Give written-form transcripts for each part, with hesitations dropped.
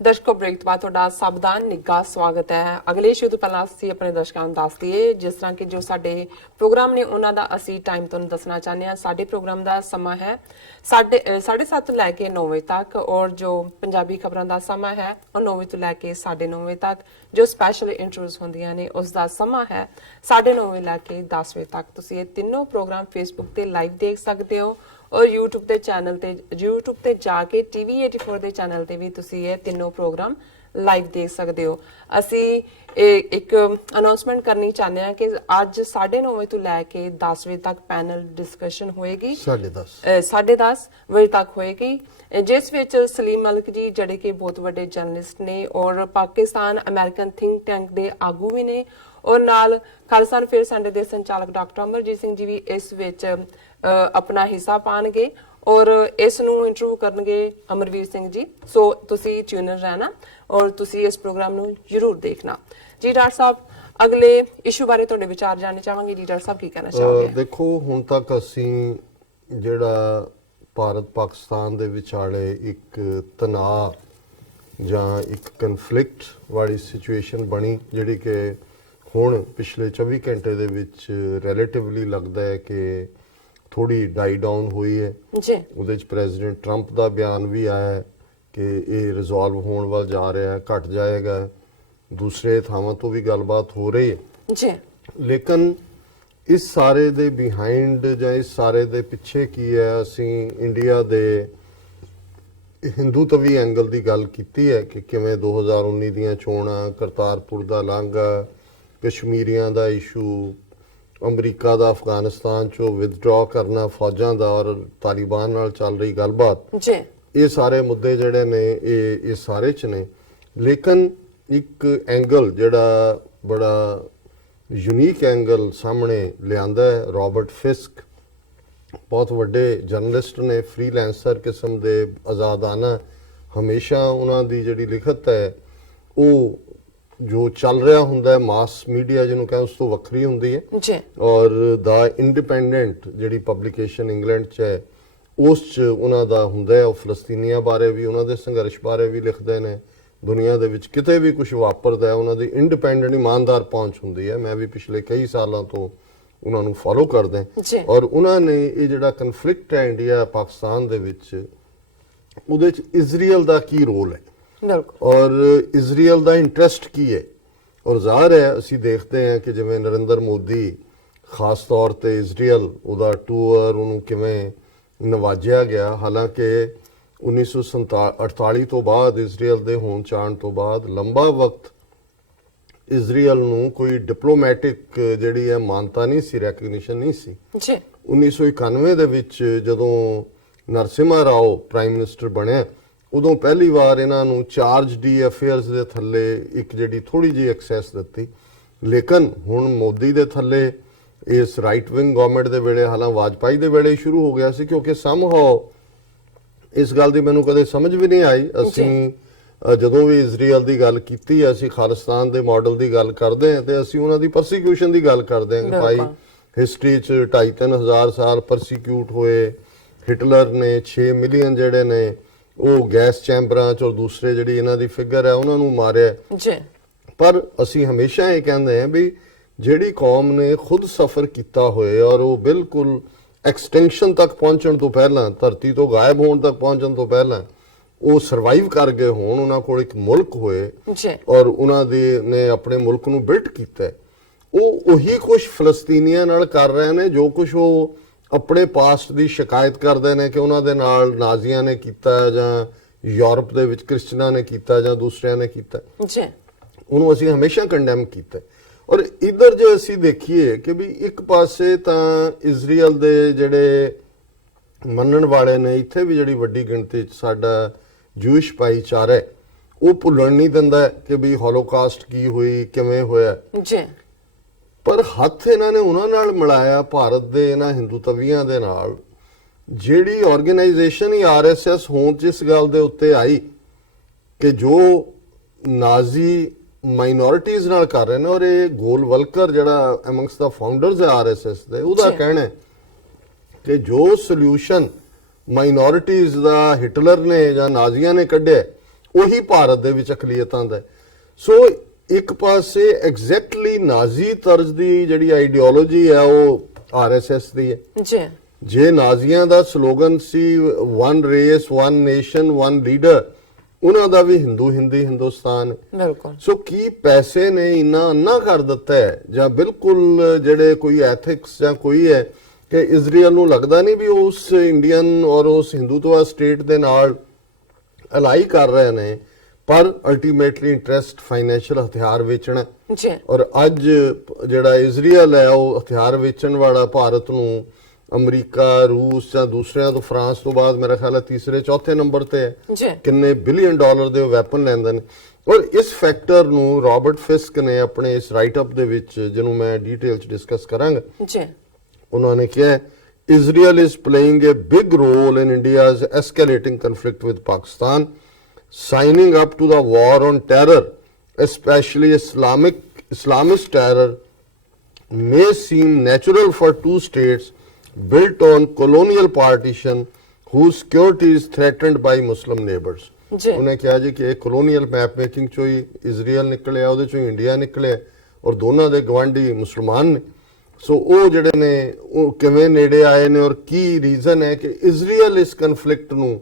ਦਰਸ਼ਕੋ break ਤੋਂ ਬਾਅਦ ਤੁਹਾਡਾ ਸਭ ਦਾ ਨਿੱਘਾ ਸਵਾਗਤ ਹੈ। ਅਗਲੇ ਸ਼ੋਅ ਤੋਂ ਪਹਿਲਾਂ ਅਸੀਂ ਆਪਣੇ ਦਰਸ਼ਕਾਂ ਨੂੰ ਦੱਸ ਦਈਏ, ਜਿਸ ਤਰ੍ਹਾਂ ਕਿ ਜੋ ਸਾਡੇ ਪ੍ਰੋਗਰਾਮ ਨੇ ਉਹਨਾਂ ਦਾ ਅਸੀਂ ਟਾਈਮ ਤੁਹਾਨੂੰ ਦੱਸਣਾ ਚਾਹੁੰਦੇ ਹਾਂ। ਸਾਡੇ ਪ੍ਰੋਗਰਾਮ ਦਾ ਸਮਾਂ ਹੈ 7:30 ਤੋਂ ਲੈ ਕੇ 9 ਵਜੇ ਤੱਕ, ਔਰ ਜੋ ਪੰਜਾਬੀ ਖਬਰਾਂ ਦਾ ਸਮਾਂ ਹੈ ਉਹ 9 ਵਜੇ ਤੋਂ ਲੈ ਕੇ 9:30 ਵਜੇ ਤੱਕ। ਜੋ ਸਪੈਸ਼ਲ ਇੰਟਰਵਿਊਜ਼ ਹੁੰਦੀਆਂ ਨੇ ਉਸ ਦਾ ਸਮਾਂ ਹੈ 9:30 ਵਜੇ ਲੈ ਕੇ 10 ਵਜੇ ਤੱਕ। ਤੁਸੀਂ ਇਹ ਤਿੰਨੋਂ ਪ੍ਰੋਗਰਾਮ ਫੇਸਬੁੱਕ ਤੇ ਲਾਈਵ ਦੇਖ ਸਕਦੇ ਹੋ और YouTube ਦੇ ਚੈਨਲ ਤੇ ਜਾ ਕੇ TV84 ਦੇ ਚੈਨਲ ਤੇ ਵੀ ਤੁਸੀਂ ਇਹ ਤਿੰਨੋਂ ਪ੍ਰੋਗਰਾਮ ਲਾਈਵ ਦੇਖ ਸਕਦੇ ਹੋ। ਅਸੀਂ ਇੱਕ ਅਨਾਉਂਸਮੈਂਟ ਕਰਨੀ ਚਾਹੁੰਦੇ ਹਾਂ ਕਿ ਅੱਜ 9:30 ਵਜੇ ਤੋਂ ਲੈ ਕੇ 10 ਵਜੇ ਤੱਕ ਪੈਨਲ ਡਿਸਕਸ਼ਨ ਹੋਏਗੀ। 10:30 ਵਜੇ ਤੱਕ ਹੋਏਗੀ, ਜਿਸ ਵਿੱਚ ਸਲੀਮ ਮਲਿਕ ਜੀ ਜਿਹੜੇ ਕਿ ਬਹੁਤ ਵੱਡੇ ਜਰਨਲਿਸਟ ਨੇ ਔਰ ਪਾਕਿਸਤਾਨ ਅਮਰੀਕਨ ਥਿੰਕ ਟੈਂਕ ਦੇ ਆਗੂ ਵੀ ਨੇ, ਔਰ ਨਾਲ ਖਾਲਿਸਤਾਨ ਅਫੇਅਰ ਸੈਂਟਰ ਦੇ ਸੰਚਾਲਕ ਡਾਕਟਰ ਅਮਰਜੀਤ ਸਿੰਘ ਜੀ ਵੀ ਇਸ ਵਿੱਚ ਆਪਣਾ ਹਿੱਸਾ ਪਾਣਗੇ ਔਰ ਇਸ ਨੂੰ ਇੰਟਰਵਿਊ ਕਰਨਗੇ ਅਮਰਵੀਰ ਸਿੰਘ ਜੀ। ਸੋ ਤੁਸੀਂ ਟਿਊਨਰ ਰਹਿਣਾ ਔਰ ਤੁਸੀਂ ਇਸ ਪ੍ਰੋਗਰਾਮ ਨੂੰ ਜ਼ਰੂਰ ਦੇਖਣਾ। ਜੀ ਡਾਕਟਰ ਸਾਹਿਬ, ਅਗਲੇ ਇਸ਼ੂ ਬਾਰੇ ਤੁਹਾਡੇ ਵਿਚਾਰ ਜਾਣਨੇ ਚਾਹਾਂਗੇ। ਜੀ ਡਾਕਟਰ ਸਾਹਿਬ ਕੀ ਕਹਿਣਾ ਚਾਹੋਗੇ? ਦੇਖੋ, ਹੁਣ ਤੱਕ ਅਸੀਂ ਜਿਹੜਾ ਭਾਰਤ ਪਾਕਿਸਤਾਨ ਦੇ ਵਿਚਾਲੇ ਇੱਕ ਤਣਾਅ ਜਾਂ ਇੱਕ ਕਨਫਲਿਕਟ ਵਾਲੀ ਸਿਚੁਏਸ਼ਨ ਬਣੀ, ਜਿਹੜੀ ਕਿ ਹੁਣ ਪਿਛਲੇ 24 ਘੰਟੇ ਦੇ ਵਿੱਚ ਰਿਲੇਟਿਵਲੀ ਲੱਗਦਾ ਹੈ ਕਿ ਥੋੜੀ ਡਾਈ ਡਾਊਨ ਹੋਈ ਹੈ ਜੀ। ਉਹਦੇ ਚ ਪ੍ਰੈਜ਼ੀਡੈਂਟ ਟਰੰਪ ਦਾ ਬਿਆਨ ਵੀ ਆਇਆ ਹੈ ਕਿ ਇਹ ਰਿਜ਼ੋਲਵ ਹੋਣ ਵੱਲ ਜਾ ਰਿਹਾ ਹੈ, ਘਟ ਜਾਏਗਾ। ਦੂਸਰੇ ਥਾਵਾਂ ਤੋਂ ਵੀ ਗੱਲਬਾਤ ਹੋ ਰਹੀ ਹੈ ਜੀ। ਲੇਕਿਨ ਇਸ ਸਾਰੇ ਦੇ ਬਿਹਾਈਂਡ ਜਾਂ ਇਸ ਸਾਰੇ ਦੇ ਪਿੱਛੇ ਕੀ ਹੈ, ਅਸੀਂ ਇੰਡੀਆ ਦੇ ਹਿੰਦੂਤਵੀ ਐਂਗਲ ਦੀ ਗੱਲ ਕੀਤੀ ਹੈ ਕਿ ਕਿਵੇਂ 2019 ਦੀਆਂ ਚੋਣਾਂ, ਕਰਤਾਰਪੁਰ ਦਾ ਲਾਂਘਾ, ਕਸ਼ਮੀਰੀਆਂ ਦਾ ਇਸ਼ੂ, ਅਮਰੀਕਾ ਦਾ ਅਫਗਾਨਿਸਤਾਨ ਚੋਂ ਵਿਦਡਰਾ ਕਰਨਾ ਫੌਜਾਂ ਦਾ, ਔਰ ਤਾਲਿਬਾਨ ਨਾਲ ਚੱਲ ਰਹੀ ਗੱਲਬਾਤ ਜੀ, ਇਹ ਸਾਰੇ ਮੁੱਦੇ ਜਿਹੜੇ ਨੇ ਇਹ ਸਾਰੇ ਚ ਨੇ। ਲੇਕਿਨ ਇੱਕ ਐਂਗਲ ਜਿਹੜਾ ਬੜਾ ਯੂਨੀਕ ਐਂਗਲ ਸਾਹਮਣੇ ਲਿਆਂਦਾ ਹੈ, ਰਾਬਰਟ ਫਿਸਕ ਬਹੁਤ ਵੱਡੇ ਜਰਨਲਿਸਟ ਨੇ, ਫ੍ਰੀਲੈਂਸਰ ਕਿਸਮ ਦੇ, ਆਜ਼ਾਦਾਨਾ, ਹਮੇਸ਼ਾ ਉਹਨਾਂ ਦੀ ਜਿਹੜੀ ਲਿਖਤ ਹੈ ਉਹ ਜੋ ਚੱਲ ਰਿਹਾ ਹੁੰਦਾ ਹੈ ਮਾਸ ਮੀਡੀਆ ਜਿਹਨੂੰ ਕਹਿੰਦੇ ਉਸ ਤੋਂ ਵੱਖਰੀ ਹੁੰਦੀ ਹੈ ਜੀ। ਔਰ ਦਾ ਇੰਡੀਪੈਂਡੈਂਟ ਜਿਹੜੀ ਪਬਲਿਕੇਸ਼ਨ ਇੰਗਲੈਂਡ 'ਚ ਹੈ ਉਸ 'ਚ ਉਹਨਾਂ ਦਾ ਹੁੰਦਾ ਹੈ, ਉਹ ਫਲਸਤੀਨੀਆਂ ਬਾਰੇ ਵੀ, ਉਹਨਾਂ ਦੇ ਸੰਘਰਸ਼ ਬਾਰੇ ਵੀ ਲਿਖਦੇ ਨੇ। ਦੁਨੀਆ ਦੇ ਵਿੱਚ ਕਿਤੇ ਵੀ ਕੁਝ ਵਾਪਰਦਾ ਹੈ ਉਹਨਾਂ ਦੀ ਇੰਡੀਪੈਂਡੈਂਟ ਇਮਾਨਦਾਰ ਪਹੁੰਚ ਹੁੰਦੀ ਹੈ। ਮੈਂ ਵੀ ਪਿਛਲੇ ਕਈ ਸਾਲਾਂ ਤੋਂ ਉਹਨਾਂ ਨੂੰ ਫੋਲੋ ਕਰਦਾ ਔਰ ਉਹਨਾਂ ਨੇ ਇਹ ਜਿਹੜਾ ਕਨਫਲਿਕਟ ਹੈ ਇੰਡੀਆ ਪਾਕਿਸਤਾਨ ਦੇ ਵਿੱਚ, ਉਹਦੇ 'ਚ ਇਜ਼ਰਾਈਲ ਦਾ ਕੀ ਰੋਲ ਹੈ ਔਰ ਇਜ਼ਰਾਈਲ ਦਾ ਇੰਟਰਸਟ ਕੀ ਹੈ। ਔਰ ਜ਼ਾਹਰ ਹੈ ਅਸੀਂ ਦੇਖਦੇ ਹਾਂ ਕਿ ਜਿਵੇਂ ਨਰਿੰਦਰ ਮੋਦੀ ਖਾਸ ਤੌਰ ਤੇ ਇਜ਼ਰਾਈਲ, ਉਹਦਾ ਟੂਰ, ਉਹਨੂੰ ਕਿਵੇਂ ਨਵਾਜਿਆ ਗਿਆ। ਹਾਲਾਂਕਿ 1948 ਤੋਂ ਬਾਅਦ ਇਜ਼ਰਾਈਲ ਦੇ ਹੋਂਦ ਚਾਣ ਤੋਂ ਬਾਅਦ ਲੰਬਾ ਵਕਤ ਇਜ਼ਰਾਈਲ ਨੂੰ ਕੋਈ ਡਿਪਲੋਮੈਟਿਕ ਜਿਹੜੀ ਹੈ ਮਾਨਤਾ ਨਹੀਂ ਸੀ, ਰੈਕਗਨੀਸ਼ਨ ਨਹੀਂ ਸੀ। 1991 ਦੇ ਵਿੱਚ ਜਦੋਂ ਨਰਸਿਮਹਾ ਰਾਓ ਪ੍ਰਾਈਮ ਮਿਨਿਸਟਰ ਬਣਿਆ, ਉਦੋਂ ਪਹਿਲੀ ਵਾਰ ਇਹਨਾਂ ਨੂੰ ਚਾਰਜ ਡੀ ਅਫੇਅਰਸ ਦੇ ਥੱਲੇ ਇੱਕ ਜਿਹੜੀ ਥੋੜੀ ਜਿਹੀ ਐਕਸੈਸ ਦਿੱਤੀ। ਲੇਕਿਨ ਹੁਣ ਮੋਦੀ ਦੇ ਥੱਲੇ ਇਸ ਰਾਈਟ ਵਿੰਗ ਗਵਰਨਮੈਂਟ ਦੇ ਵੇਲੇ, ਹਾਲਾਂ ਵਾਜਪਾਈ ਦੇ ਵੇਲੇ ਸ਼ੁਰੂ ਹੋ ਗਿਆ ਸੀ, ਕਿਉਂਕਿ ਸਮਹਾਉ ਇਸ ਗੱਲ ਦੀ ਮੈਨੂੰ ਕਦੇ ਸਮਝ ਵੀ ਨਹੀਂ ਆਈ। ਅਸੀਂ ਜਦੋਂ ਵੀ ਇਜ਼ਰਾਈਲ ਦੀ ਗੱਲ ਕੀਤੀ, ਅਸੀਂ ਖਾਲਿਸਤਾਨ ਦੇ ਮਾਡਲ ਦੀ ਗੱਲ ਕਰਦੇ ਹਾਂ ਤੇ ਅਸੀਂ ਉਹਨਾਂ ਦੀ ਪਰਸੀਕਿਊਸ਼ਨ ਦੀ ਗੱਲ ਕਰਦੇ ਹਾਂ ਕਿ ਭਾਈ ਹਿਸਟਰੀ 'ਚ 2,500 ਹਜ਼ਾਰ ਸਾਲ ਪਰਸੀਕਿਊਟ ਹੋਏ। ਹਿਟਲਰ ਨੇ 6 ਮਿਲੀਅਨ ਜਿਹੜੇ ਨੇ ਉਹ ਗੈਸ ਚੈਂਬਰਾਂ 'ਚ, ਔਰ ਦੂਸਰੇ ਜਿਹੜੀ ਇਹਨਾਂ ਦੀ ਫਿਗਰ ਹੈ ਉਹਨਾਂ ਨੂੰ ਮਾਰਿਆ ਜੀ। ਪਰ ਅਸੀਂ ਹਮੇਸ਼ਾ ਇਹ ਕਹਿੰਦੇ ਹਾਂ ਵੀ ਜਿਹੜੀ ਕੌਮ ਨੇ ਖੁਦ ਸਫ਼ਰ ਕੀਤਾ ਹੋਏ ਔਰ ਉਹ ਬਿਲਕੁਲ ਐਕਸਟੈਂਸ਼ਨ ਤੱਕ ਪਹੁੰਚਣ ਤੋਂ ਪਹਿਲਾਂ, ਧਰਤੀ ਤੋਂ ਗਾਇਬ ਹੋਣ ਤੱਕ ਪਹੁੰਚਣ ਤੋਂ ਪਹਿਲਾਂ ਉਹ ਸਰਵਾਈਵ ਕਰ ਗਏ ਹੋਣ, ਉਹਨਾਂ ਕੋਲ ਇੱਕ ਮੁਲਕ ਹੋਏ ਔਰ ਉਹਨਾਂ ਦੇ ਨੇ ਆਪਣੇ ਮੁਲਕ ਨੂੰ ਬਿਲਡ ਕੀਤਾ, ਉਹ ਉਹੀ ਕੁਛ ਫਲਸਤੀਨੀਆਂ ਨਾਲ ਕਰ ਰਹੇ ਨੇ ਜੋ ਕੁਛ ਉਹ ਆਪਣੇ ਪਾਸਟ ਦੀ ਸ਼ਿਕਾਇਤ ਕਰਦੇ ਨੇ ਕਿ ਉਹਨਾਂ ਦੇ ਨਾਲ ਨਾਜ਼ੀਆਂ ਨੇ ਕੀਤਾ ਜਾਂ ਯੂਰਪ ਦੇ ਵਿੱਚ ਕ੍ਰਿਸਚਨਾਂ ਨੇ ਕੀਤਾ ਜਾਂ ਦੂਸਰਿਆਂ ਨੇ ਕੀਤਾ। ਉਹਨੂੰ ਅਸੀਂ ਹਮੇਸ਼ਾ ਕੰਡੈਮ ਕੀਤਾ। ਔਰ ਇੱਧਰ ਜੇ ਅਸੀਂ ਦੇਖੀਏ ਕਿ ਵੀ ਇੱਕ ਪਾਸੇ ਤਾਂ ਇਜ਼ਰਾਈਲ ਦੇ ਜਿਹੜੇ ਮੰਨਣ ਵਾਲੇ ਨੇ, ਇੱਥੇ ਵੀ ਜਿਹੜੀ ਵੱਡੀ ਗਿਣਤੀ 'ਚ ਸਾਡਾ ਜੂਇਸ਼ ਭਾਈਚਾਰਾ ਹੈ, ਉਹ ਭੁੱਲਣ ਨਹੀਂ ਦਿੰਦਾ ਕਿ ਵੀ ਹੋਲੋਕਾਸਟ ਕੀ ਹੋਈ, ਕਿਵੇਂ ਹੋਇਆ। ਪਰ ਹੱਥ ਇਹਨਾਂ ਨੇ ਉਹਨਾਂ ਨਾਲ ਮਿਲਾਇਆ, ਭਾਰਤ ਦੇ ਇਹਨਾਂ ਹਿੰਦੂਤਵੀਆਂ ਦੇ ਨਾਲ, ਜਿਹੜੀ ਆਰਗੇਨਾਈਜੇਸ਼ਨ ਹੀ RSS ਹੋਂਦ 'ਚ ਇਸ ਗੱਲ ਦੇ ਉੱਤੇ ਆਈ ਕਿ ਜੋ ਨਾਜ਼ੀ ਮਾਈਨੋਰਿਟੀਜ਼ ਨਾਲ ਕਰ ਰਹੇ ਨੇ। ਔਰ ਇਹ ਗੋਲਵਲਕਰ ਜਿਹੜਾ ਅਮੰਗਸ ਦਾ ਫਾਊਂਡਰਸ ਹੈ RSS ਦੇ, ਉਹਦਾ ਕਹਿਣਾ ਹੈ ਕਿ ਜੋ ਸੋਲੂਸ਼ਨ ਮਾਈਨੋਰਿਟੀਜ਼ ਦਾ ਹਿਟਲਰ ਨੇ ਜਾਂ ਨਾਜ਼ੀਆਂ ਨੇ ਕੱਢਿਆ ਉਹੀ ਭਾਰਤ ਦੇ ਵਿੱਚ ਅਕਲੀਅਤਾਂ ਦਾ ਹੈ। ਸੋ ਇੱਕ ਪਾਸੇ ਐਗਜ਼ੈਕਟਲੀ ਨਾਜ਼ੀ ਤਰਜ਼ ਦੀ ਜਿਹੜੀ ਆਈਡੀਓਲੋਜੀ ਹੈ ਉਹ ਆਰਐਸਐਸ ਦੀ ਹੈ ਜੀ। ਜੇ ਨਾਜ਼ੀਆਂ ਦਾ ਸਲੋਗਨ ਸੀ one race one nation one leader, ਉਹਨਾਂ ਦਾ ਵੀ ਹਿੰਦੂ ਹਿੰਦੀ ਹਿੰਦੁਸਤਾਨ। ਬਿਲਕੁਲ। ਸੋ ਕੀ ਪੈਸੇ ਨੇ ਇੰਨਾ ਅੰਨਾ ਕਰ ਦਿੱਤਾ ਹੈ ਜਾਂ ਬਿਲਕੁਲ ਜਿਹੜੇ ਕੋਈ ਐਥਿਕਸ ਜਾਂ ਕੋਈ ਹੈ ਕਿ ਇਜ਼ਰਾਈਲ ਨੂੰ ਲੱਗਦਾ ਨਹੀਂ ਵੀ ਉਸ ਇੰਡੀਅਨ ਔਰ ਉਸ ਹਿੰਦੂਤਵਾ ਸਟੇਟ ਦੇ ਨਾਲ ਅਲਾਈ ਕਰ ਰਹੇ ਨੇ, ਪਰ ਅਲਟੀਮੇਟਲੀ ਇੰਟਰਸਟ ਫਾਈਨੈਂਸ਼ੀਅਲ ਹਥਿਆਰ ਵੇਚਣਾ। ਜੀ। ਔਰ ਅੱਜ ਜਿਹੜਾ ਇਜ਼ਰਾਈਲ ਹੈ ਉਹ ਹਥਿਆਰ ਵੇਚਣ ਵਾਲਾ ਭਾਰਤ ਨੂੰ ਅਮਰੀਕਾ, ਰੂਸ ਜਾਂ ਦੂਸਰਿਆਂ ਤੋਂ, ਫਰਾਂਸ ਤੋਂ ਬਾਅਦ ਮੇਰਾ ਖਿਆਲ ਹੈ ਤੀਸਰੇ ਚੌਥੇ ਨੰਬਰ ਤੇ ਹੈ। ਜੀ। ਕਿੰਨੇ ਬਿਲੀਅਨ ਡਾਲਰ ਦੇ ਵੈਪਨ ਲੈਂਦੇ ਨੇ। ਔਰ ਇਸ ਫੈਕਟਰ ਨੂੰ ਰਾਬਰਟ ਫਿਸਕ ਨੇ ਆਪਣੇ ਇਸ ਰਾਈਟ ਅਪ ਦੇ ਵਿੱਚ, ਜਿਹਨੂੰ ਮੈਂ ਡੀਟੇਲ ਚ ਡਿਸਕਸ ਕਰਾਂਗਾ, ਜੀ, ਉਹਨਾਂ ਨੇ ਕਿਹਾ Israel is playing a big role in India's escalating conflict with Pakistan, signing up to the war on terror, especially Islamist terror, may seem natural for two states built on colonial partition whose security is threatened by Muslim neighbors. ਜੀ। ਉਹਨੇ ਕਿਹਾ ਜੀ ਕਿ ਇਹ colonial map making ਚੋਂ ਹੀ Israel ਨਿਕਲਿਆ, ਉਹਦੇ ਚੋਂ ਇੰਡੀਆ ਨਿਕਲਿਆ ਔਰ ਦੋਨਾਂ ਦੇ ਗਵਾਂਢੀ ਮੁਸਲਮਾਨ ਨੇ। ਸੋ ਉਹ ਜਿਹੜੇ ਨੇ ਉਹ ਕਿਵੇਂ ਨੇੜੇ ਆਏ ਨੇ ਔਰ ਕੀ ਰੀਜ਼ਨ ਹੈ ਕਿ ਇਜ਼ਰਾਈਲ ਇਸ ਕਨਫਲਿਕਟ ਨੂੰ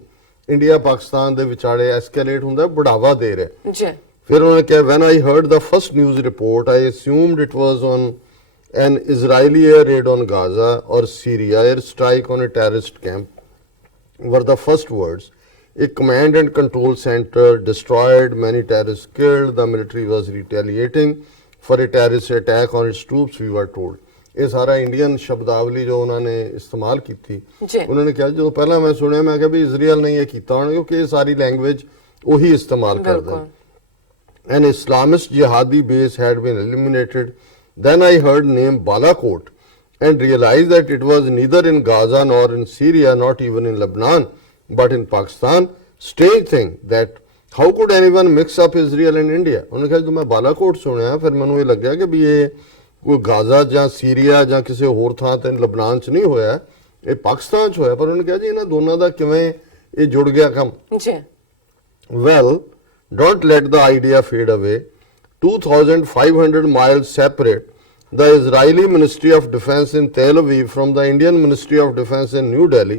ਇੰਡੀਆ ਪਾਕਿਸਤਾਨ ਦੇ ਵਿਚਾਲੇ ਐਸਕੇਲੇਟ ਹੁੰਦਾ ਬੜਾਵਾ ਦੇ ਰਿਹਾ। ਜੀ। ਫਿਰ ਉਹਨੇ ਕਿਹਾ when I heard the first news report I assumed it was on an Israeli air raid on Gaza or Syria air strike on a terrorist camp were the first words. A command and control center destroyed, many terrorists killed, the military was retaliating for a terrorist attack on its troops, we were told. ਇਹ ਸਾਰਾ Indian ਸ਼ਬਦਾਵਲੀ ਜੋ ਉਹਨਾਂ ਨੇ ਇਸਤੇਮਾਲ ਕੀਤੀ। ਉਹਨਾਂ ਨੇ ਕਿਹਾ ਜਦੋਂ ਪਹਿਲਾਂ ਮੈਂ ਸੁਣਿਆ ਮੈਂ ਕਿਹਾ ਵੀ ਇਜ਼ਰਾਈਲ ਨੇ ਇਹ ਕੀਤਾ ਹੋਣਾ ਕਿਉਂਕਿ ਇਹ ਸਾਰੀ ਲੈਂਗੁਏਜ ਉਹੀ ਇਸਤੇਮਾਲ ਕਰਦਾ। An Islamist jihadi base had been eliminated. Then I heard name Balakot and realized that it was neither in Gaza nor in Syria, not even in Lebanon, but in Pakistan. Strange thing that how could anyone mix up Israel and India? ਉਹਨੇ ਕਿਹਾ ਜਦੋਂ ਮੈਂ ਬਾਲਾਕੋਟ ਸੁਣਿਆ ਫਿਰ ਮੈਨੂੰ ਇਹ ਲੱਗਿਆ ਕਿ ਵੀ ਇਹ ਕੋਈ ਗਾਜ਼ਾ ਜਾਂ ਸੀਰੀਆ ਜਾਂ ਕਿਸੇ ਹੋਰ ਥਾਂ ਤੇ ਲਬਨਾਨ ਚ ਨਹੀਂ ਹੋਇਆ, ਇਹ ਪਾਕਿਸਤਾਨ ਚ ਹੋਇਆ। ਪਰ ਉਹਨੇ ਕਿਹਾ ਜੀ ਇਹਨਾਂ ਦੋਨਾਂ ਦਾ ਕਿਵੇਂ ਇਹ ਜੁੜ ਗਿਆ ਕੰਮ। ਜੀ। Well, don't let the idea fade away. 2,500 miles separate, the Israeli Ministry of Defense in Tel Aviv from the Indian Ministry of Defense in New Delhi,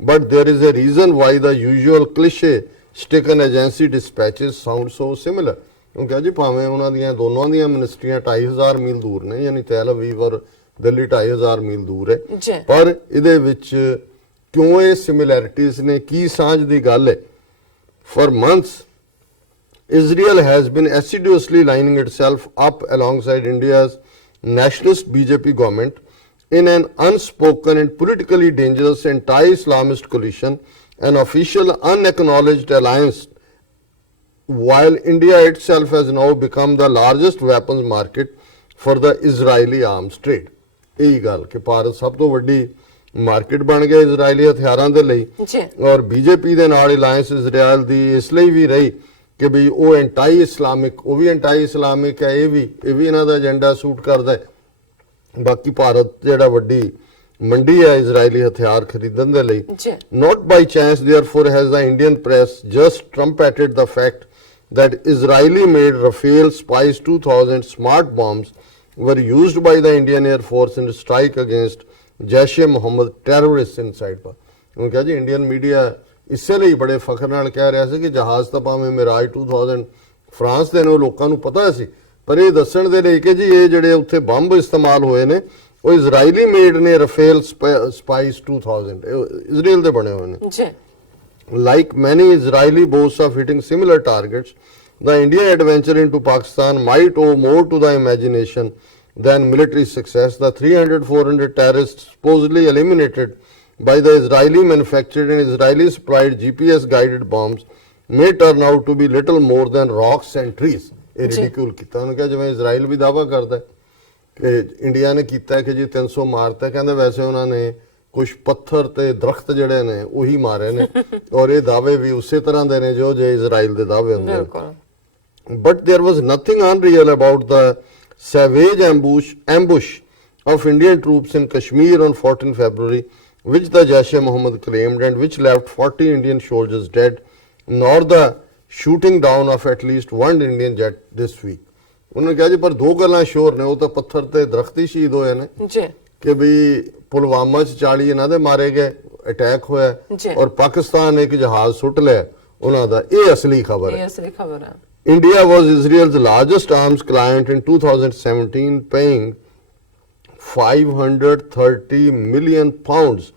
but there is a reason why the usual cliche-stricken agency dispatches sound so similar. ਕਿਉਂਕਿ ਜੀ ਭਾਵੇਂ ਉਹਨਾਂ ਦੀਆਂ ਦੋਨਾਂ ਦੀਆਂ ਮਿਨਿਸਟਰੀਆਂ 2,500 ਮੀਲ ਦੂਰ ਨੇ, ਯਾਨੀ ਤੈਲ ਅਵੀਵ ਔਰ ਦਿੱਲੀ 2,500 ਮੀਲ ਦੂਰ ਹੈ, ਪਰ ਇਹਦੇ ਵਿੱਚ ਕਿਉਂ ਇਹ ਸਿਮਿਲੈਰਿਟੀਜ਼ ਨੇ, ਕੀ ਸਾਂਝ ਦੀ ਗੱਲ ਹੈ? For months, Israel has been assiduously lining itself up alongside India's nationalist BJP government in an unspoken and politically dangerous anti-Islamist coalition, an official unacknowledged alliance, while India itself has now become the largest weapons market for the Israeli arms trade. ਇਹੀ ਗੱਲ ਕਿ ਭਾਰਤ ਸਭ ਤੋਂ ਵੱਡੀ market ਬਣ ਗਿਆ ਇਜ਼ਰਾਈਲੀ ਹਥਿਆਰਾਂ ਦੇ ਲਈ। ਔਰ ਬੀਜੇਪੀ ਦੇ ਨਾਲ ਅਲਾਈਅੰਸ ਇਜ਼ਰਾਈਲ ਦੀ ਇਸ ਲਈ ਵੀ ਰਹੀ ਕਿ ਵੀ ਉਹ ਐਂਟਾਈ ਇਸਲਾਮਿਕ, ਉਹ ਵੀ ਐਂਟਾਈ ਇਸਲਾਮਿਕ ਹੈ, ਇਹ ਵੀ ਇਹਨਾਂ ਦਾ ਏਜੰਡਾ ਸੂਟ ਕਰਦਾ ਹੈ। ਬਾਕੀ ਭਾਰਤ ਜਿਹੜਾ ਵੱਡੀ ਮੰਡੀ ਹੈ ਇਜ਼ਰਾਈਲੀ ਹਥਿਆਰ ਖਰੀਦਣ ਦੇ ਲਈ। Not by chance therefore has the Indian press just trumpeted the fact that Israeli-made Rafale Spice 2000 smart bombs were used by the Indian Air Force in a strike against Jaish-e-Mohammed terrorists inside Pakistan. ਉਹਨੇ ਕਿਹਾ ਜੀ Indian media ਇਸੇ ਲਈ ਬੜੇ ਫਖਰ ਨਾਲ ਕਹਿ ਰਿਹਾ ਸੀ ਕਿ ਜਹਾਜ਼ ਤਾਂ ਭਾਵੇਂ ਮਿਰਾਜ 2000 ਫਰਾਂਸ ਦੇ ਨੇ, ਉਹ ਲੋਕਾਂ ਨੂੰ ਪਤਾ ਸੀ, ਪਰ ਇਹ ਦੱਸਣ ਦੇ ਲਈ ਕਿ ਜੀ ਇਹ ਜਿਹੜੇ ਉੱਥੇ ਬੰਬ ਇਸਤੇਮਾਲ ਹੋਏ ਨੇ ਉਹ ਇਜ਼ਰਾਈਲੀ ਮੇਡ ਨੇ, ਰਫੇਲ ਸਪਾਈਸ 2000 ਇਜ਼ਰਾਈਲ ਦੇ ਬਣੇ ਹੋਏ ਨੇ। Like many Israeli boasts of hitting similar targets, the Indian adventure into Pakistan might owe more to the imagination than military success. The 300-400 terrorists supposedly eliminated by the Israeli manufactured and Israeli supplied GPS guided bombs may turn out to be little more than rocks and trees. ਇਹ ਰਿਡੀਕਿਊਲ ਕੀਤਾ ਉਹਨੇ ਕਿਹਾ ਜਿਵੇਂ Israel ਵੀ ਦਾਅਵਾ ਕਰਦਾ ਕਿ India ਨੇ ਕੀਤਾ ਕਿ ਜੀ 300 ਮਾਰਤਾ, ਕਹਿੰਦੇ ਵੈਸੇ ਉਹਨਾਂ ਨੇ ਕੁਝ ਪੱਥਰ ਤੇ ਦਰਖਤ ਜਿਹੜੇ ਨੇ ਉਹੀ ਮਾਰੇ ਨੇ ਔਰ ਇਹ ਦਾਅਵੇ ਵੀ ਉਸੇ ਤਰ੍ਹਾਂ ਦੇ ਨੇ ਜੋ ਜੇ ਇਜ਼ਰਾਈਲ ਦੇ ਦਾਅਵੇ ਹੁੰਦੇ ਨੇ। But there was nothing unreal about the savage ambush of Indian troops in Kashmir on 14 February, which the Jaish-e-Mohammed claimed and which left 40 Indian soldiers dead, nor the shooting down of at least one Indian jet this week. ਉਹਨਾਂ ਨੇ ਕਿਹਾ ਜੀ ਪਰ ਦੋ ਗੱਲਾਂ ਸ਼ੋਰ ਨੇ, ਉਹ ਤਾਂ ਪੱਥਰ ਤੇ ਦਰਖਤੀ ਸ਼ਹੀਦ ਹੋਏ ਨੇ ਜੀ ਕਿ ਵੀ ਪੁਲਵਾਮਾ ਚ 40 ਇਹਨਾਂ ਦੇ ਮਾਰੇ ਗਏ, ਅਟੈਕ ਹੋਇਆ ਔਰ ਪਾਕਿਸਤਾਨ ਨੇ ਇੱਕ ਜਹਾਜ਼ ਸੁੱਟ ਲਿਆ ਉਹਨਾਂ ਦਾ। ਇਹ ਅਸਲੀ ਖਬਰ ਹੈ, ਇਹ ਅਸਲੀ ਖਬਰ ਹੈ। India was Israel's largest arms client in 2017, paying 530 million pounds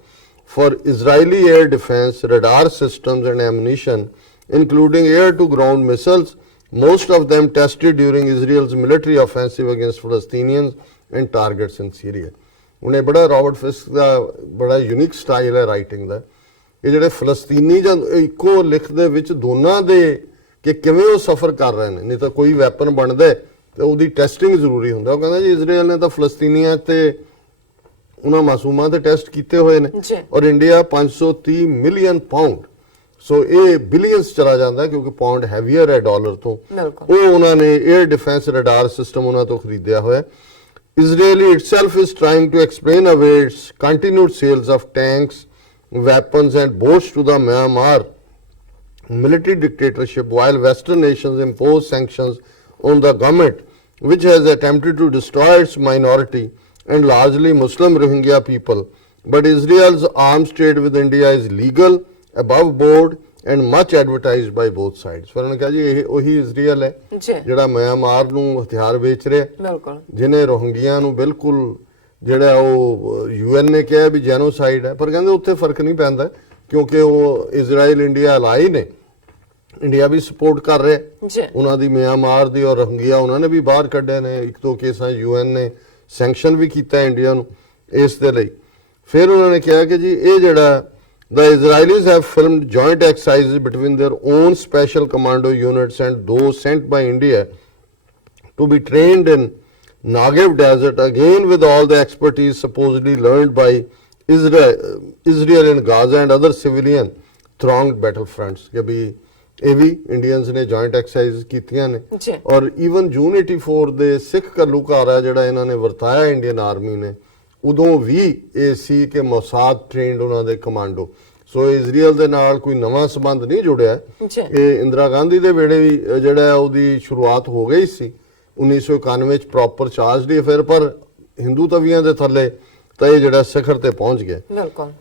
for Israeli air defense, radar systems and ammunition, including air-to-ground missiles, most of them tested during Israel's military offensive against Palestinians and targets in Syria. ਉਹਨੇ ਬੜਾ Robert Fisk ਦਾ ਬੜਾ unique style ਹੈ writing ਦਾ। ਇਹ ਜਿਹੜੇ ਫਲਸਤੀਨੀ ਜਾਂ ਇੱਕੋ ਲਿਖ ਦੇ ਵਿੱਚ ਦੋਨਾਂ ਦੇ ਕਿ ਕਿਵੇਂ ਉਹ ਸਫਰ ਕਰ ਰਹੇ ਨੇ, ਨਹੀਂ ਤਾਂ ਕੋਈ ਵੈਪਨ ਬਣਦਾ ਤੇ ਉਹਦੀ ਟੈਸਟਿੰਗ ਜ਼ਰੂਰੀ ਹੁੰਦਾ। ਉਹ ਕਹਿੰਦਾ ਜੀ ਇਜ਼ਰਾਈਲ ਨੇ ਤਾਂ ਫਲਸਤੀਨੀਆਂ ਤੇ ਉਹਨਾਂ ਮਾਸੂਮਾਂ ਤੇ ਟੈਸਟ ਕੀਤੇ ਹੋਏ ਨੇ ਔਰ ਇੰਡੀਆ 530 ਮਿਲੀਅਨ ਪਾਉਂਡ, ਸੋ ਇਹ ਬਿਲੀਅਨਸ ਚਲਾ ਜਾਂਦਾ ਕਿਉਂਕਿ ਪਾਉਂਡ ਹੈਵੀਅਰ ਹੈ ਡਾਲਰ ਤੋਂ, ਉਹ ਉਹਨਾਂ ਨੇ 에ਅਰ ਡਿਫੈਂਸ ਰਡਾਰ ਸਿਸਟਮ ਉਹਨਾਂ ਤੋਂ ਖਰੀਦਿਆ ਹੋਇਆ। Israeli itself is trying to explain away its continued sales of tanks, weapons and boats to the Myanmar military dictatorship, while Western nations impose sanctions on the government, which has attempted to destroy its minority and largely Muslim Rohingya people. But Israel's arms trade with India is legal, above board and much advertised by both sides. ਫਿਰ ਉਹਨੇ ਕਿਹਾ ਜੀ ਇਹ ਉਹੀ Israel ਹੈ ਜਿਹੜਾ Myanmar ਨੂੰ ਹਥਿਆਰ ਵੇਚ ਰਿਹਾ, ਬਿਲਕੁਲ, ਜਿਹਨੇ ਰੋਹਿੰਗੀਆਂ ਨੂੰ ਬਿਲਕੁਲ ਜਿਹੜਾ ਉਹ UN ਨੇ ਕਿਹਾ ਵੀ ਜੈਨੋਸਾਈਡ ਹੈ, ਪਰ ਕਹਿੰਦੇ ਉੱਥੇ ਫਰਕ ਨਹੀਂ ਪੈਂਦਾ ਕਿਉਂਕਿ ਉਹ ਇਜ਼ਰਾਈਲ ਇੰਡੀਆ ਅਲਾਈ ਨੇ, ਇੰਡੀਆ ਵੀ ਸਪੋਰਟ ਕਰ ਰਿਹਾ ਉਹਨਾਂ ਦੀ ਮਿਆਂਮਾਰ ਦੀ, ਔਰ ਰੋਹਿੰਗੀਆ ਉਹਨਾਂ ਨੇ ਵੀ ਬਾਹਰ ਕੱਢੇ ਨੇ, ਇੱਕ ਦੋ ਕੇਸਾਂ UN ਨੇ ਸੈਂਕਸ਼ਨ ਵੀ ਕੀਤਾ ਇੰਡੀਆ ਨੂੰ ਇਸ ਦੇ ਲਈ। ਫਿਰ ਉਹਨਾਂ ਨੇ ਕਿਹਾ ਕਿ ਜੀ ਇਹ ਜਿਹੜਾ the Israelis have filmed joint exercises between their own special commando units and those sent by India to be trained in Negev desert, again with all the expertise supposedly learned by Israel in Gaza and other civilian thronged battlefronts. कि भी ਇਹ ਵੀ Indians ਨੇ joint exercise ਕੀਤੀਆਂ ਨੇ ਔਰ even ਜੂਨ 84 ਦੇ ਸਿੱਖ ਘੱਲੂਘਾਰਾ ਜਿਹੜਾ ਇਹਨਾਂ ਨੇ ਵਰਤਾਇਆ ਇੰਡੀਅਨ ਆਰਮੀ ਨੇ, ਉਦੋਂ ਵੀ ਇਹ ਸੀ ਕਿ ਮੋਸਾਦ ਟ੍ਰੇਨਡ ਉਹਨਾਂ ਦੇ ਕਮਾਂਡੋ। ਸੋ ਇਜ਼ਰਾਈਲ ਦੇ ਨਾਲ ਕੋਈ ਨਵਾਂ ਸੰਬੰਧ ਨਹੀਂ ਜੁੜਿਆ, ਇਹ ਇੰਦਰਾ ਗਾਂਧੀ ਦੇ ਵੇਲੇ ਵੀ ਜਿਹੜਾ ਉਹਦੀ ਸ਼ੁਰੂਆਤ ਹੋ ਗਈ ਸੀ 1991 ਚ ਪ੍ਰੋਪਰ ਚਾਰਜ ਦੀ ਅਫੇਅਰ, ਪਰ ਹਿੰਦੂ ਤਵੀਆਂ ਦੇ ਥੱਲੇ ਤਾਂ ਇਹ ਜਿਹੜਾ ਸਿਖਰ ਤੇ ਪਹੁੰਚ ਗਿਆ।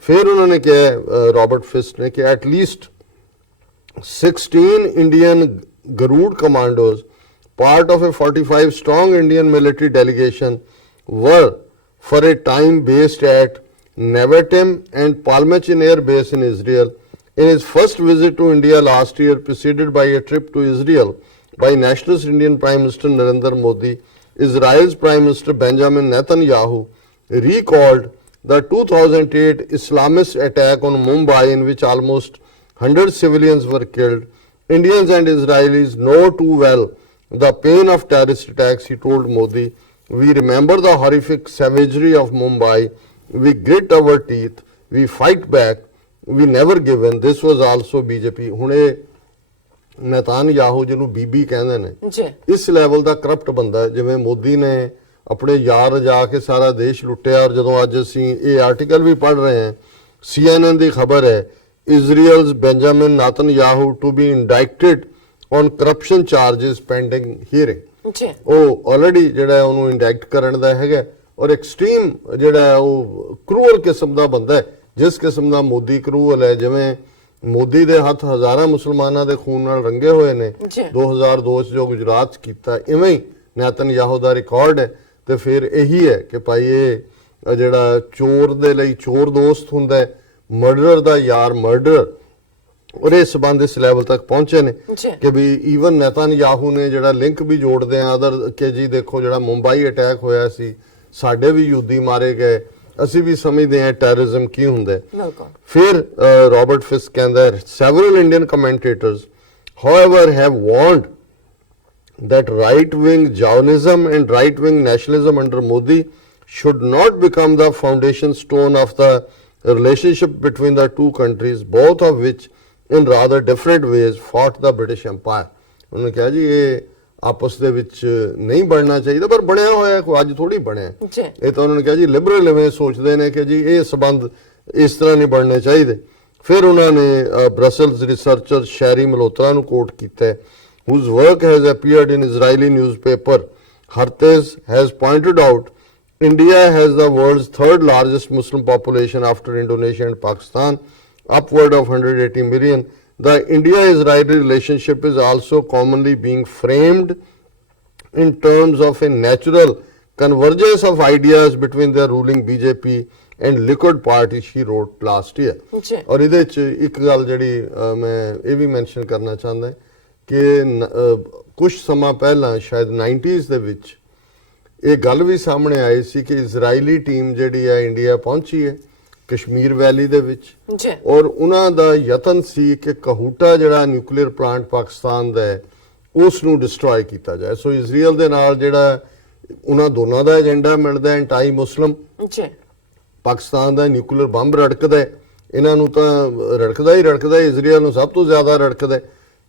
ਫਿਰ ਉਹਨਾਂ ਨੇ ਕਿਹਾ ਰੌਬਰਟ ਫਿਸਕ ਨੇ ਕਿ at least 16 Indian Garuda commandos, part of a 45 strong Indian military delegation, were for a time based at Nevatim and Palmachin Air Base in Israel. In his first visit to India last year, preceded by a trip to Israel by nationalist Indian Prime Minister Narendra Modi, Israel's Prime Minister Benjamin Netanyahu recalled the 2008 Islamist attack on Mumbai in which almost 100 civilians were killed. Indians and Israelis know too well the pain of terrorist attacks, he told Modi. We remember the horrific savagery of Mumbai. We grit our teeth. We fight back. We never give in. This was also BJP. ਹੁਣ ਇਹ Netanyahu ਜਿਹਨੂੰ ਬੀਬੀ ਕਹਿੰਦੇ ਨੇ, ਇਸ level ਦਾ corrupt ਬੰਦਾ, ਜਿਵੇਂ ਮੋਦੀ ਨੇ ਆਪਣੇ ਯਾਰ ਜਾ ਕੇ ਸਾਰਾ ਦੇਸ਼ ਲੁੱਟਿਆ। ਔਰ ਜਦੋਂ ਅੱਜ ਅਸੀਂ ਇਹ ਆਰਟੀਕਲ ਵੀ ਪੜ੍ਹ ਰਹੇ ਹਾਂ, CNN ਦੀ ਖਬਰ ਹੈ, Israel's Benjamin Netanyahu to be indicted on corruption charges pending hearing. ਉਹ ਆਲਰੇਡੀ ਜਿਹੜਾ ਉਹਨੂੰ ਇੰਡਾਇਕਟ ਕਰਨ ਦਾ ਹੈਗਾ ਔਰ ਐਕਸਟ੍ਰੀਮ ਜਿਹੜਾ ਉਹ ਕਰੂਅਲ ਕਿਸਮ ਦਾ ਬੰਦਾ ਹੈ, ਜਿਸ ਕਿਸਮ ਦਾ ਮੋਦੀ ਕਰੂਅਲ ਹੈ। ਜਿਵੇਂ ਮੋਦੀ ਦੇ ਹੱਥ ਹਜ਼ਾਰਾਂ ਮੁਸਲਮਾਨਾਂ ਦੇ ਖੂਨ ਨਾਲ ਰੰਗੇ ਹੋਏ ਨੇ 2002 ਚ ਜੋ ਗੁਜਰਾਤ ਚ ਕੀਤਾ, ਇਵੇਂ ਹੀ ਨੇਤਨਯਾਹੂ ਦਾ ਰਿਕਾਰਡ ਹੈ। ਤੇ ਫਿਰ ਇਹੀ ਹੈ ਕਿ ਭਾਈ ਇਹ ਜਿਹੜਾ ਚੋਰ ਦੇ ਲਈ ਚੋਰ ਦੋਸਤ ਹੁੰਦਾ ਹੈ, ਮਰਡਰ ਦਾ ਯਾਰ ਮਰਡਰ, ਔਰ ਇਹ ਸਬੰਧ ਇਸ ਲੈਵਲ ਤੱਕ ਪਹੁੰਚੇ ਨੇ ਕਿ ਵੀ ਈਵਨ ਨੇਤਨਯਾਹੂ ਨੇ ਜਿਹੜਾ ਲਿੰਕ ਵੀ ਜੋੜਦੇ ਆ ਅਦਰ ਕਿ ਜੀ ਦੇਖੋ ਜਿਹੜਾ ਮੁੰਬਈ ਅਟੈਕ ਹੋਇਆ ਸੀ, ਸਾਡੇ ਵੀ ਯੂਦੀ ਮਾਰੇ ਗਏ, ਅਸੀਂ ਵੀ ਸਮਝਦੇ ਹਾਂ ਟੈਰਰਿਜ਼ਮ ਕੀ ਹੁੰਦਾ ਹੈ। ਫਿਰ ਰੌਬਰਟ ਫਿਸਕ ਕਹਿੰਦਾ several Indian commentators however have warned that right-wing Jainism and right-wing nationalism under Modi should not become the foundation stone of the relationship between the two countries, both of which in rather different ways fought the British Empire. ਉਹਨੇ ਕਿਹਾ ਜੀ ਇਹ ਆਪਸ ਦੇ ਵਿੱਚ ਨਹੀਂ ਬਣਨਾ ਚਾਹੀਦਾ, ਪਰ ਬਣਿਆ ਹੋਇਆ ਕੋਈ ਅੱਜ ਥੋੜੀ ਬਣਿਆ ਇਹ ਤਾਂ ਉਹਨਾਂ ਨੇ ਕਿਹਾ ਜੀ ਲਿਬਰਲ ਇਵੇਂ ਸੋਚਦੇ ਨੇ ਕਿ ਜੀ ਇਹ ਸਬੰਧ ਇਸ ਤਰ੍ਹਾਂ ਨਹੀਂ ਬਣਨੇ ਚਾਹੀਦੇ। ਫਿਰ ਉਹਨਾਂ ਨੇ ਬ੍ਰਸਲਸ ਰਿਸਰਚਰ ਸ਼ੈਰੀ ਮਲਹੋਤਰਾ ਨੂੰ ਕੋਟ ਕੀਤਾ ਹੈ, whose work has appeared in Israeli newspaper Hartez, has pointed out India has the world's third largest Muslim population after Indonesia and Pakistan, upward of 180 million. The India-Israeli relationship is also commonly being framed in terms of a natural convergence of ideas between the ruling BJP and Likud party, she wrote last year. और ਇਹਦੇ ਚ ਇੱਕ ਗੱਲ ਜਿਹੜੀ ਮੈਂ ਇਹ ਵੀ mention ਕਰਨਾ ਚਾਹੁੰਦਾ ਕਿ ਕੁਝ ਸਮਾਂ ਪਹਿਲਾਂ ਸ਼ਾਇਦ 90s ਦੇ ਵਿੱਚ ਇਹ ਗੱਲ ਵੀ ਸਾਹਮਣੇ ਆਈ ਸੀ ਕਿ ਇਜ਼ਰਾਈਲੀ ਟੀਮ ਜਿਹੜੀ ਹੈ ਇੰਡੀਆ ਪਹੁੰਚੀ ਹੈ ਕਸ਼ਮੀਰ ਵੈਲੀ ਦੇ ਵਿੱਚ ਔਰ ਉਹਨਾਂ ਦਾ ਯਤਨ ਸੀ ਕਿ ਕਹੂਟਾ ਜਿਹੜਾ ਨਿਊਕਲੀਅਰ ਪਲਾਂਟ ਪਾਕਿਸਤਾਨ ਦਾ ਹੈ ਉਸ ਨੂੰ ਡਿਸਟਰੋਏ ਕੀਤਾ ਜਾਏ। ਸੋ ਇਜ਼ਰਾਈਲ ਦੇ ਨਾਲ ਜਿਹੜਾ ਉਹਨਾਂ ਦੋਨਾਂ ਦਾ ਏਜੰਡਾ ਮਿਲਦਾ ਹੈ, ਐਂਟਾਈ ਮੁਸਲਮ, ਪਾਕਿਸਤਾਨ ਦਾ ਨਿਊਕਲੀਅਰ ਬੰਬ ਰੜਕਦਾ ਹੈ, ਇਹਨਾਂ ਨੂੰ ਤਾਂ ਰੜਕਦਾ ਹੀ ਰੜਕਦਾ ਹੈ, ਇਜ਼ਰਾਈਲ ਨੂੰ ਸਭ ਤੋਂ ਜ਼ਿਆਦਾ ਰੜਕਦਾ ਹੈ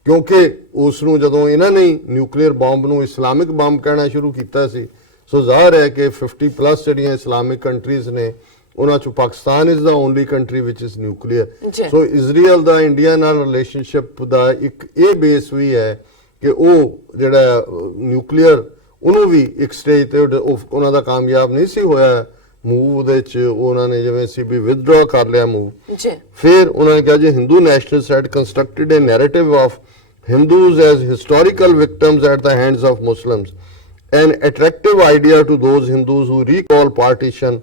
ਕਿਉਂਕਿ ਉਸ ਨੂੰ ਜਦੋਂ ਇਹਨਾਂ ਨੇ ਨਿਊਕਲੀਅਰ ਬੰਬ ਨੂੰ ਇਸਲਾਮਿਕ ਬੰਬ ਕਹਿਣਾ ਸ਼ੁਰੂ ਕੀਤਾ ਸੀ। ਸੋ ਜ਼ਾਹਰ ਹੈ ਕਿ 50+ ਜਿਹੜੀਆਂ ਇਸਲਾਮਿਕ ਕੰਟਰੀਜ਼ ਨੇ ਉਹਨਾਂ ਚੋਂ Pakistan is the only country which is nuclear. So Israel the India ਨਾਲ ਰਿਲੇਸ਼ਨਸ਼ਿਪ ਦਾ ਇੱਕ ਇਹ ਬੇਸ ਵੀ ਹੈ ਕਿ ਉਹ ਜਿਹੜਾ ਨਿਊਕਲੀਅਰ ਉਹਨੂੰ ਵੀ ਇੱਕ ਸਟੇਜ ਤੇ ਉਹਨਾਂ ਦਾ ਕਾਮਯਾਬ ਨਹੀਂ ਸੀ ਹੋਇਆ ਮੂਵ, ਉਹਦੇ ਚ ਉਹਨਾਂ ਨੇ ਜਿਵੇਂ ਸੀ ਵੀ ਵਿਦਡਰਾ ਕਰ ਲਿਆ ਮੂਵ। ਫਿਰ ਉਹਨਾਂ ਨੇ ਕਿਹਾ ਜੀ Hindu nationalist had constructed a narrative of Hindus as historical victims at the hands of Muslims, an attractive idea to those Hindus who recall partition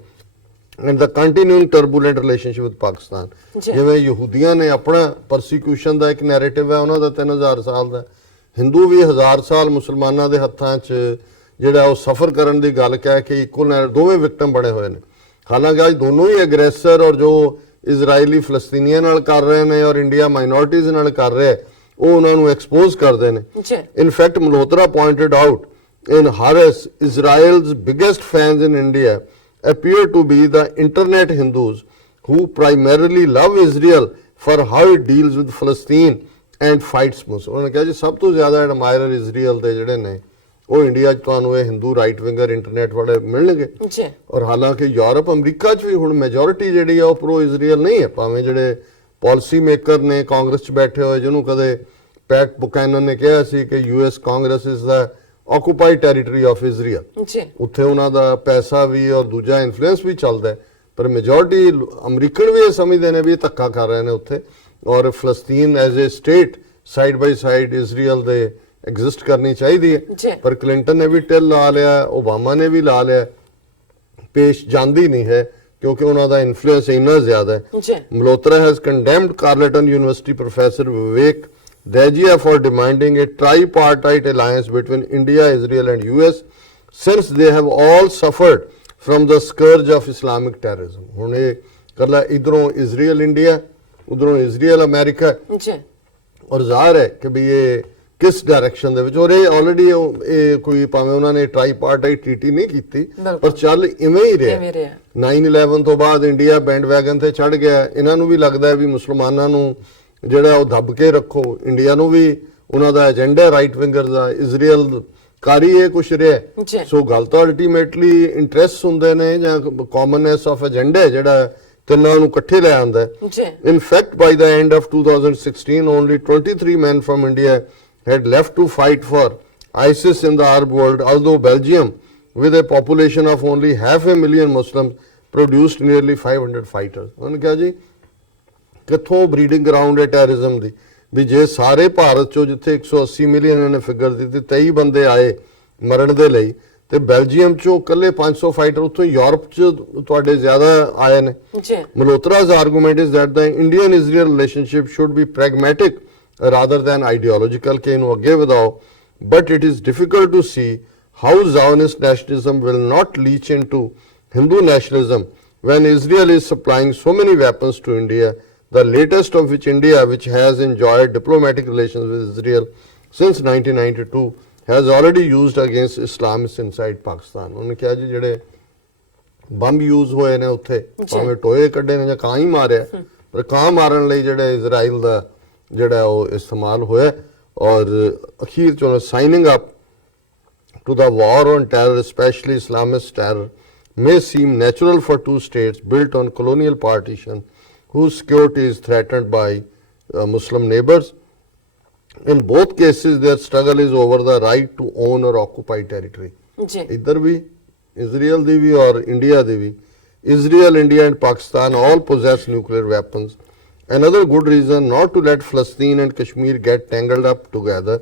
and the continuing turbulent relationship with Pakistan. ਜਿਵੇਂ ਯਹੂਦੀਆਂ ਨੇ ਆਪਣਾ persecution ਦਾ ਇੱਕ narrative ਹੈ, ਉਹਨਾਂ ਦਾ 3000 ਸਾਲ ਦਾ, ਹਿੰਦੂ ਵੀ 1000 ਸਾਲ ਮੁਸਲਮਾਨਾਂ ਦੇ ਹੱਥਾਂ 'ਚ ਜਿਹੜਾ ਉਹ ਸਫਰ ਕਰਨ ਦੀ ਗੱਲ ਕਹਿ ਕੇ ਇਕੁਅਲ ਦੋਵੇਂ ਵਿਕਟਮ ਬਣੇ ਹੋਏ ਨੇ। ਹਾਲਾਂਕਿ ਅੱਜ ਦੋਨੋਂ ਹੀ ਐਗਰੈਸਰ ਔਰ ਜੋ ਇਜ਼ਰਾਈਲੀ ਫਲਸਤੀਨੀਆਂ ਨਾਲ ਕਰ ਰਹੇ ਨੇ ਔਰ ਇੰਡੀਆ ਮਾਈਨੋਰਿਟੀਜ਼ ਨਾਲ ਕਰ ਰਿਹਾ ਉਹ ਉਹਨਾਂ ਨੂੰ ਐਕਸਪੋਜ਼ ਕਰਦੇ ਨੇ। In fact Malhotra pointed out in Haris, Israel's biggest fans in India appear to be the internet Hindus who primarily love Israel for how it deals with Palestine and fights Muslims. ਉਹਨੇ ਕਿਹਾ ਜੀ ਸਭ ਤੋਂ ਜ਼ਿਆਦਾ ਐਡਮਾਇਰਰ Israel ਦੇ ਜਿਹੜੇ ਨੇ ਉਹ ਇੰਡੀਆ 'ਚ ਤੁਹਾਨੂੰ ਇਹ ਹਿੰਦੂ ਰਾਈਟ ਵਿੰਗਰ ਇੰਟਰਨੈਟ ਵਾਲੇ ਮਿਲਣਗੇ। ਔਰ ਹਾਲਾਂਕਿ ਯੂਰਪ ਅਮਰੀਕਾ 'ਚ ਵੀ ਹੁਣ ਮੈਜੋਰਿਟੀ ਜਿਹੜੀ ਆ ਉਹ ਪ੍ਰੋ ਇਜ਼ਰਾਈਲ ਨਹੀਂ ਹੈ, ਭਾਵੇਂ ਜਿਹੜੇ ਪਾਲਿਸੀ ਮੇਕਰ ਨੇ ਕਾਂਗਰਸ 'ਚ ਬੈਠੇ ਹੋਏ, ਜਿਹਨੂੰ ਕਦੇ ਪੈਟ ਬੁਕੈਨਨ ਨੇ ਕਿਹਾ ਸੀ ਕਿ US Congress is the occupied territory of Israel, ਉੱਥੇ ਉਹਨਾਂ ਦਾ ਪੈਸਾ ਵੀ ਔਰ ਦੂਜਾ ਇਨਫਲੂਐਂਸ ਵੀ ਚੱਲਦਾ, ਪਰ ਮੈਜੋਰਿਟੀ ਅਮਰੀਕਨ ਵੀ ਇਹ ਸਮਝਦੇ ਨੇ ਵੀ ਇਹ ਧੱਕਾ ਕਰ ਰਹੇ ਨੇ ਉੱਥੇ ਔਰ ਫਲਸਤੀਨ as a state side by side Israel ਦੇ ਐਗਜ਼ਿਸਟ ਕਰਨੀ ਚਾਹੀਦੀ ਹੈ। ਪਰ ਕਲਿੰਟਨ ਨੇ ਵੀ ਟਿਲ ਲਾ ਲਿਆ, ਓਬਾਮਾ ਨੇ ਵੀ ਲਾ ਲਿਆ, ਪੇਸ਼ ਜਾਂਦੀ ਨਹੀਂ ਹੈ ਕਿਉਂਕਿ ਉਹਨਾਂ ਦਾ ਇਨਫਲੂਐਂਸ ਇੰਨਾ ਜ਼ਿਆਦਾ ਹੈ। Malhotra has condemned Carlton university professor Vivek Dajia for demanding a tripartite alliance between India, Israel and US since they have all suffered from the scourge of Islamic terrorism. ਹੁਣ ਇਹ ਕੱਲਾ ਇਧਰੋਂ ਇਜ਼ਰਾਈਲ ਇੰਡੀਆ, ਉਧਰੋਂ Israel America, ਔਰ ਜ਼ਾਹਰ ਹੈ ਕਿ ਵੀ ਇਹ ਕਿਸ ਡਾਇਰੈਕਸ਼ਨ ਦੇ ਵਿੱਚ, ਔਰ ਇਹ ਆਲਰੇਡੀ ਇਹ ਕੋਈ ਭਾਵੇਂ ਉਹਨਾਂ ਨੇ ਟ੍ਰਾਈਪਾਰਟਾਈਟ ਟ੍ਰੀਟੀ ਨਹੀਂ ਕੀਤੀ ਪਰ ਚੱਲ ਇਵੇਂ ਹੀ ਰਿਹਾ। 9/11 ਤੋਂ ਬਾਅਦ ਇੰਡੀਆ ਬੈਂਡ ਵੈਗਨ ਤੇ ਚੜ ਗਿਆ, ਇਹਨਾਂ ਨੂੰ ਵੀ ਲੱਗਦਾ ਵੀ ਮੁਸਲਮਾਨਾਂ ਨੂੰ ਜਿਹੜਾ ਉਹ ਦੱਬ ਕੇ ਰੱਖੋ, ਇੰਡੀਆ ਨੂੰ ਵੀ ਉਹਨਾਂ ਦਾ ਏਜੰਡਾ ਰਾਈਟ ਵਿੰਗਰ ਦਾ, ਇਜ਼ਰਾਈਲ ਕਾਰੀ ਇਹ ਕੁਛ ਰਿਹਾ। ਸੋ ਗੱਲ ਤਾਂ ਅਲਟੀਮੇਟਲੀ ਇੰਟਰਸਟ ਹੁੰਦੇ ਨੇ ਜਾਂ ਕਾਮਨਨੈਸ ਆਫ ਏਜੰਡਾ ਜਿਹੜਾ ਤਿੰਨਾਂ ਨੂੰ ਇਕੱਠੇ ਲੈ ਆਉਂਦਾ। In fact by the end of 2016 only 23 men from India had left to fight for ISIS in the Arab world, although Belgium with a population of only 500,000 Muslims produced nearly 500 fighters. ਉਹਨੇ ਕਿਹਾ ਜੀ ਕਿੱਥੋਂ breeding ground ਹੈ terrorism ਦੀ, ਵੀ ਜੇ ਸਾਰੇ ਭਾਰਤ ਚੋਂ ਜਿੱਥੇ 180 million ਨੇ ਫਿਗਰ ਦਿੱਤੀ 23 ਬੰਦੇ ਆਏ ਮਰਨ ਦੇ ਲਈ ਤੇ ਬੈਲਜੀਅਮ ਚੋਂ ਇਕੱਲੇ 500 ਫਾਈਟਰ, ਉੱਥੋਂ ਯੂਰਪ ਚ ਤੁਹਾਡੇ ਜ਼ਿਆਦਾ ਆਏ ਨੇ। ਮਲਹੋਤਰਾ's argument is that the Indian-Israel relationship should be pragmatic rather than ideological, ਕਿ ਇਹਨੂੰ ਅੱਗੇ ਵਧਾਓ, but it is difficult to see how Zionist nationalism will not leach into Hindu nationalism when Israel is supplying so many weapons to India, the latest of which India, which has enjoyed diplomatic relations with Israel since 1992, has already used against Islamists inside Pakistan. ਉਹਨੇ ਕਿਹਾ ਜੀ ਜਿਹੜੇ bomb use ਹੋਏ ਨੇ ਉੱਥੇ ਭਾਵੇਂ ਟੋਏ ਕੱਢੇ ਨੇ ਜਾਂ ਕਾਂ ਹੀ ਮਾਰਿਆ, ਪਰ ਕਾਂ ਮਾਰਨ ਲਈ ਜਿਹੜੇ ਇਜ਼ਰਾਈਲ ਦਾ ਜਿਹੜਾ ਉਹ ਇਸਤੇਮਾਲ ਹੋਇਆ। ਔਰ ਅਖੀਰ ਚ signing up to the war on terror, especially Islamist terror, may seem natural for two states built on colonial partition whose security is threatened by Muslim neighbors. In both cases, their struggle is over the right to own or occupy territory. ਜੀ ਇੱਧਰ ਵੀ Israel ਦੀ ਵੀ ਔਰ India the we Israel, India and Pakistan all possess nuclear weapons. Another good reason not to let Palestine and Kashmir get tangled up together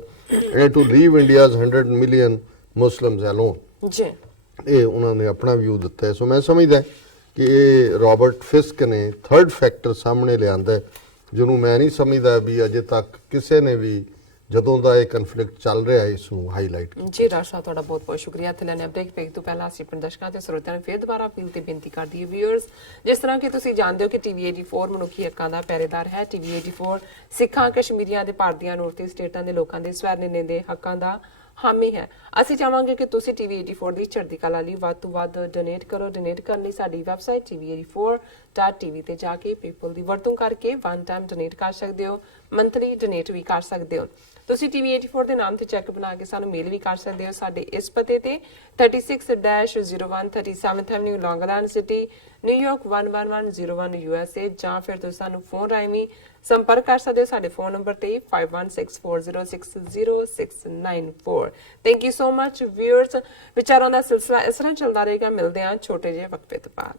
and to leave India's 100 million Muslims alone. ਜੀ ਇਹ ਉਹਨਾਂ ਨੇ ਆਪਣਾ view ਦਿੱਤਾ ਹੈ। ਸੋ ਮੈਂ ਸਮਝਦਾ ਕਿ ਇਹ ਰਾਬਰਟ ਫਿਸਕ ਨੇ ਥਰਡ ਫੈਕਟਰ ਸਾਹਮਣੇ ਲਿਆਂਦਾ ਹੈ, ਜਿਹਨੂੰ ਮੈਂ ਨਹੀਂ ਸਮਝਦਾ ਵੀ ਅਜੇ ਤੱਕ ਕਿਸੇ ਨੇ ਵੀ ਜਦੋਂ ਦਾ ਇਹ ਕਨਫਲਿਕਟ ਚੱਲ ਰਿਹਾ ਇਸ ਨੂੰ ਹਾਈਲਾਈਟ ਕੀਤਾ। ਜੀ ਰਾਸ਼ਾ ਤੁਹਾਡਾ ਬਹੁਤ ਬਹੁਤ ਸ਼ੁਕਰੀਆ। ਇੱਥੇ ਲੈਣੇ ਬ੍ਰੇਕ ਵੇਖ ਤੋਂ ਪਹਿਲਾਂ ਅਸੀਂ ਆਪਣੇ ਦਰਸ਼ਕਾਂ ਤੇ ਸਰੋਤਿਆਂ ਨੂੰ ਫਿਰ ਦੁਬਾਰਾ ਅਪੀਲ ਤੇ ਬੇਨਤੀ ਕਰਦੀ ਹਾਂ ਵਿਊਅਰਸ, ਜਿਸ ਤਰ੍ਹਾਂ ਕਿ ਤੁਸੀਂ ਜਾਣਦੇ ਹੋ ਕਿ ਟੀਵੀ 84 ਮਨੁੱਖੀ ਹੱਕਾਂ ਦਾ ਪਹਿਰੇਦਾਰ ਹੈ। ਟੀਵੀ 84 ਸਿੱਖਾਂ, ਕਸ਼ਮੀਰੀਆਂ ਤੇ ਭਾਰਤੀਆਂ ਨੌਰਥ ਈਸਟ ਸਟੇਟਾਂ ਦੇ ਲੋਕਾਂ ਦੇ ਸਵੈ ਨਿਰਣੇ ਦੇ ਹੱਕਾਂ ਦਾ ਹਾਮੀ ਹੈ। ਅਸੀਂ ਚਾਹਾਂਗੇ ਕਿ ਤੁਸੀਂ ਟੀਵੀ 84 ਦੀ ਚੜ੍ਹਦੀ ਕਲਾ ਲਈ ਵੱਧ ਤੋਂ ਵੱਧ ਡੋਨੇਟ ਕਰੋ। ਡੋਨੇਟ ਕਰਨ ਲਈ ਸਾਡੀ ਵੈਬਸਾਈਟ tv84.tv ਤੇ ਜਾ ਕੇ ਪੇਪਲ ਦੀ ਵਰਤੋਂ ਕਰਕੇ ਵਨ ਟਾਈਮ ਡੋਨੇਟ ਕਰ ਸਕਦੇ ਹੋ, ਮੰਥਲੀ ਡੋਨੇਟ ਵੀ ਕਰ ਸਕਦੇ ਹੋ। ਤੁਸੀਂ ਟੀਵੀ 84 ਦੇ ਨਾਮ ਤੇ ਚੈੱਕ ਬਣਾ ਕੇ ਸਾਨੂੰ ਮੇਲ ਵੀ ਕਰ ਸਕਦੇ ਹੋ ਸਾਡੇ ਇਸ ਪਤੇ ਤੇ 36-01 37th ਐਵਨਿਊ ਲੌਂਗ ਆਈਲੈਂਡ ਸਿਟੀ, ਨਿਊਯਾਰਕ 11101 USA, ਜਾਂ ਫਿਰ ਤੁਸੀਂ ਸਾਨੂੰ ਫੋਨ ਰਾਹੀਂ ਵੀ ਸੰਪਰਕ ਕਰ ਸਕਦੇ ਹੋ ਸਾਡੇ ਫੋਨ ਨੰਬਰ ਤੇ 5164060694। Thank you so much viewers. ਵਿਚਾਰਾਂ ਦਾ ਸਿਲਸਿਲਾ ਇਸ ਤਰ੍ਹਾਂ ਚੱਲਦਾ ਰਹੇਗਾ। ਮਿਲਦੇ ਹਾਂ ਛੋਟੇ ਜਿਹੇ ਵਕਫੇ ਤੋਂ ਬਾਅਦ।